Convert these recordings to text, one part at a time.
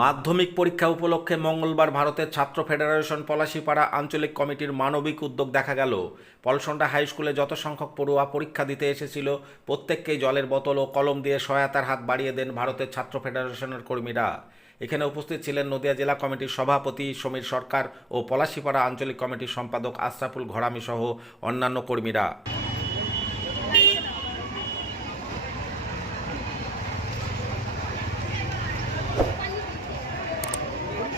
মাধ্যমিক পরীক্ষা উপলক্ষে মঙ্গলবার ভারতের ছাত্র ফেডারেশন পলাশিপাড়া আঞ্চলিক কমিটির মানবিক উদ্যোগ দেখা গেল। পলসন্ডা হাই স্কুলে যত সংখ্যক পড়ুয়া পরীক্ষা দিতে এসেছিল, প্রত্যেককেই জলের বোতল ও কলম দিয়ে সহায়তার হাত বাড়িয়ে দেন ভারতের ছাত্র ফেডারেশনের কর্মীরা। এখানে উপস্থিত ছিলেন নদিয়া জেলা কমিটির সভাপতি সমীর সরকার ও পলাশিপাড়া আঞ্চলিক কমিটির সম্পাদক আশরাফুল ঘরামি সহ অন্যান্য কর্মীরা না ওটা আমার ওটা পোস্ট দিয়ে নাই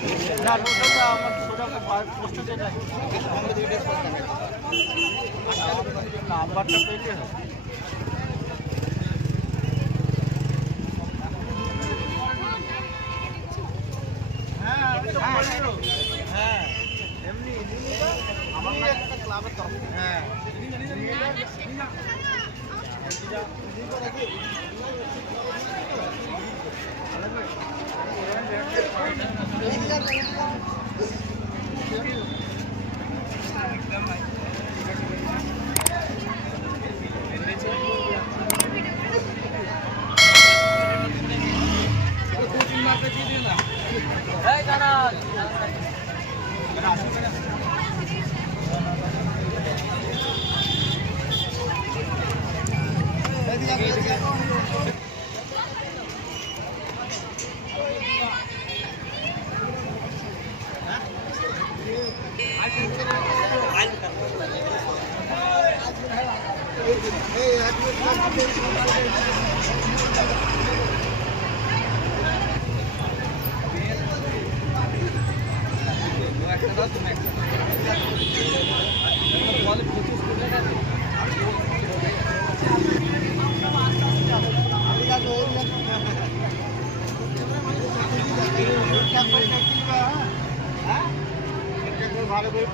নাম্বারটা পেলে হ্যাঁ হ্যাঁ এমনি আমার একটা ক্লাবের তরফ হ্যাঁ। ভালো করে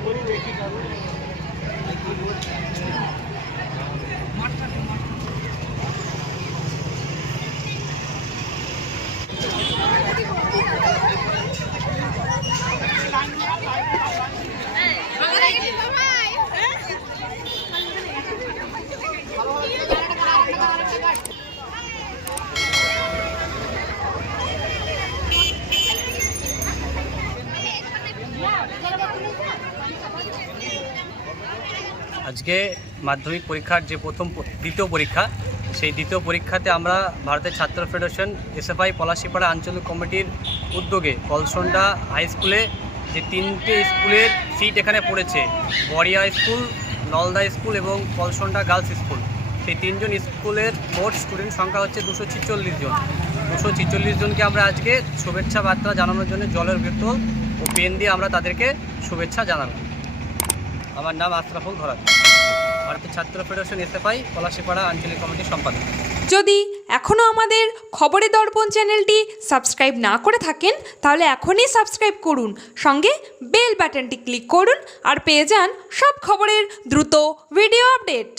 पूरी देखी ज़रूर আজকে মাধ্যমিক পরীক্ষার যে প্রথম দ্বিতীয় পরীক্ষা, সেই দ্বিতীয় পরীক্ষাতে আমরা ভারতের ছাত্র ফেডারেশন এসএফআই পলাশিপাড়া আঞ্চলিক কমিটির উদ্যোগে কলসন্ডা হাই স্কুলে যে তিনটে স্কুলের সিট এখানে পড়েছে, বড়িয়া স্কুল, নলদা স্কুল এবং কলসন্ডা গার্লস স্কুল। সেই তিনজন স্কুলের মোট স্টুডেন্ট সংখ্যা হচ্ছে দুশো ছিচল্লিশ জন। দুশো ছিচল্লিশ জনকে আমরা আজকে শুভেচ্ছা বার্তা জানানোর জন্য জলের বোতল ও পেন দিয়ে আমরা তাদেরকে শুভেচ্ছা জানালাম। আমার নাম আশরাফুল ধরাত ভারতের ছাত্র ফেডারেশন পাই পলাশিপাড়া আঞ্চলিক কমিটির সম্পাদক। যদি এখনও আমাদের খবরে দর্পণ চ্যানেলটি সাবস্ক্রাইব না করে থাকেন, তাহলে এখনই সাবস্ক্রাইব করুন। সঙ্গে বেল বাটনটি ক্লিক করুন আর পেয়ে যান সব খবরের দ্রুত ভিডিও আপডেট।